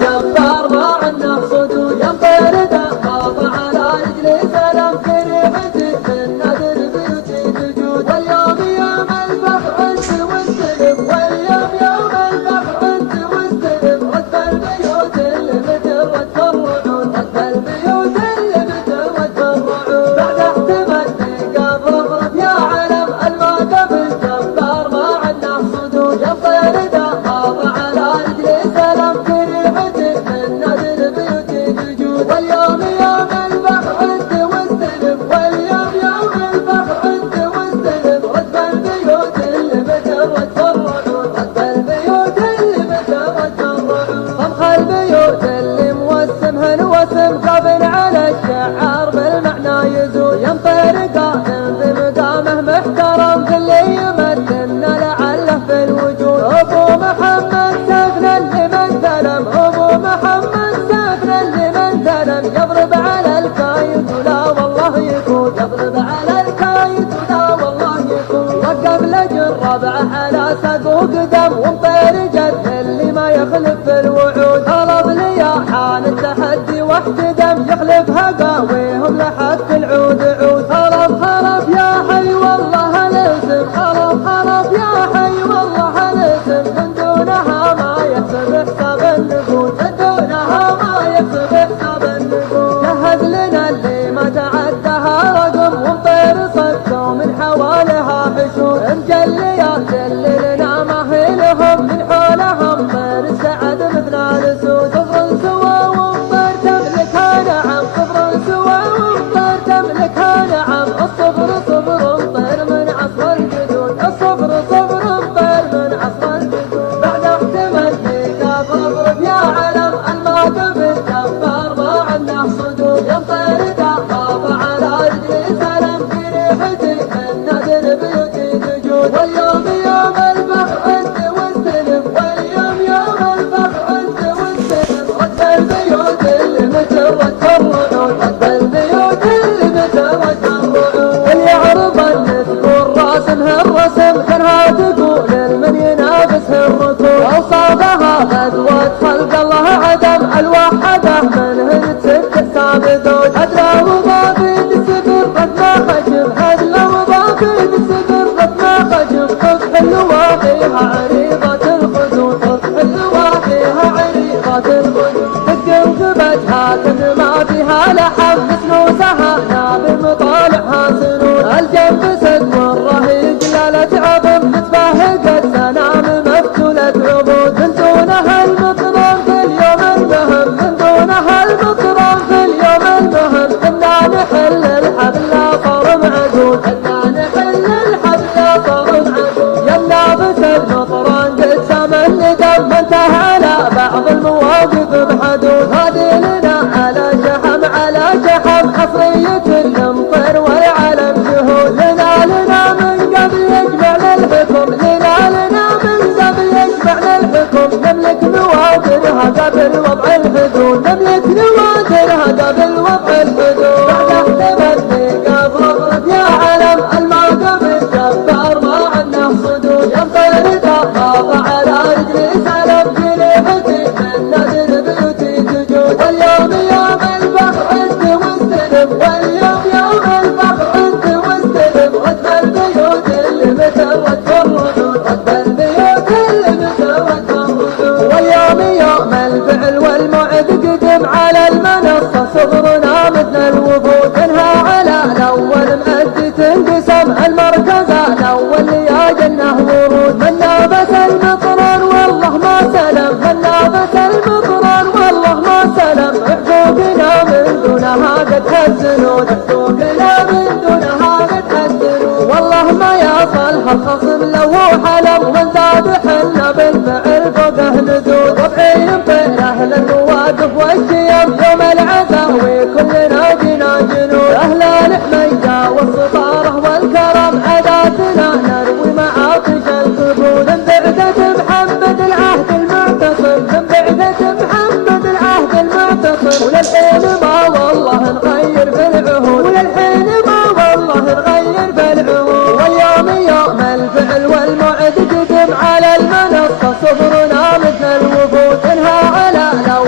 بالجبار ما عنا صدود ينطر دخاف على رجلي سلام في ريحتي من نادر بيوتي تجود واليوم يوم الفخر انت والسلم واليوم يوم الفخر انت والسلم رد البيوت اللي بترد الرعود رد البيوت اللي بترد الرعود بعد احتمال قبل يا علم الموقف الجبار ما عنا صدود ينطر دخاف على رجلي سلام في ريحتي من نادر بيوتي تجود واليوم يوم الفخر انت والسلم واليوم يوم الفخر انت والسلم رد البيوت اللي بترد الرعود رد البيوت اللي بترد الرعود صمخ البيوت اللي موسمها نوسم قابل على الشعار بالمعنى يزول ينطر قائم بمقامه محترم في اللي يمثلنا لعله في الوجود ابو محمد سيفنا اللي من ثلم ابو محمد سيفنا اللي من ثلم يضرب على الكايد ولا والله يفوت يضرب على الكايد ولا والله يفوت وقبل الربع على ساق وقدم ومطير جد اللي ما يخلف في الوعود طلب لي يا حان التحدي واحتدم يخلفها قاويهم لحد العود عود خرب خرب يا حي والله الاسم خرب خرب يا حي والله الاسم من دونها ما يحسب حساب النقود من دونها ما يحسب حساب النقود جهز لنا اللي ما تعدها رقم ومطير صدق من حوالها حشود مجليات اللي لنا ما هي لهم من حولهم طير السعد مثل الاسود صفر سوا ومطير تملكها نعم صفر سوا ومطير تملكها نعم الصفر صفر مطير من عصر الجدود الصفر صفر مطير من عصر الجدود بعد احتمال ميقاف اضرب يا علم الموقف الجبار ما عنده صدود ينطر دخاف على رجلي سلام في ريحتي من نادر بيوتي تجود واليوم يوم الفخر انت والسلم واليوم يوم الفخر انت والسلم رد البيوت اللي مترد الرعود رد البيوت اللي مترد الرعود اللي يعرض النذكور راسمها الرسم كانها تقول المن ينافسها الركود اوصافها غدوة خلق الله عدم الوحده منهن تسد حساب ذود ادرى وضابط السفر قد ما خجم ادرى وضابط السفر قد ما خجم قطح اللواقيها عريضة الخدود قطح اللواقيها عريضة الخدود تقدم كبتها ما فيها لحم مسنوسها ناب مطالعها سنون الجنب سد والرهيق لالة عظم تتفاهقت سنام مفتولة عبود من دونها المطران في اليوم المهم من دونها المطران في اليوم المهم إنا نحل الحبل صار معدود إنا نحل الحبل صار معدود يلا بس المطران قد سما الندم ما انتهى على بعض المواقف بحدود هذه لنا على شحم حصرية المطر والعلم شهود لنا من قبل يجمعنا الحكم لنا من قبل يجمعنا الحكم نملك نوادرها قبل وضع الحدود نملك نوادرها قبل وضع الحدود بعد احتمال ميقاف اضرب يا علم الموقف الجبار ما عنه صدود ينطر دخاف على رجلي سلام في ريحتي من نادر بيوتي تجود واليوم يوم الفخر انت والسلم واليوم يوم الفخر انت والسلم رد البيوت اللي بترد الرعود رد البيوت اللي بترد الرعود واليوم يوم الفعل والموعد قدم على المنصة صغرنا مثل الوفود انها على الاول مأدي تنقسم المركز الاول يا جنه ورود من نافس المطران والله ما سلم من نافس المطران والله ما سلم حقوقنا من دونها قد هالزنود حقوقنا من دونها قد هالزنود والله ما يصلها الخصم لو حلم ومن زاد حنا بالفعل فوقه ندود وضعي ينطر اهل المواقف والشيم يوم العزاوي كلنا جينا جنود اهل الحمية والسطارة والكرم عاداتنا نروي معاطش الكبود من بعثة محمد العهد المعتصم من بعثة محمد العهد المعتصم وللحين ما والله نغير في العهود وللحين ما والله نغير في العهود واليوم يوم الفعل والموعد قدم على المنصة صبرنا مثل الوفود انها على لو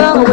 العزة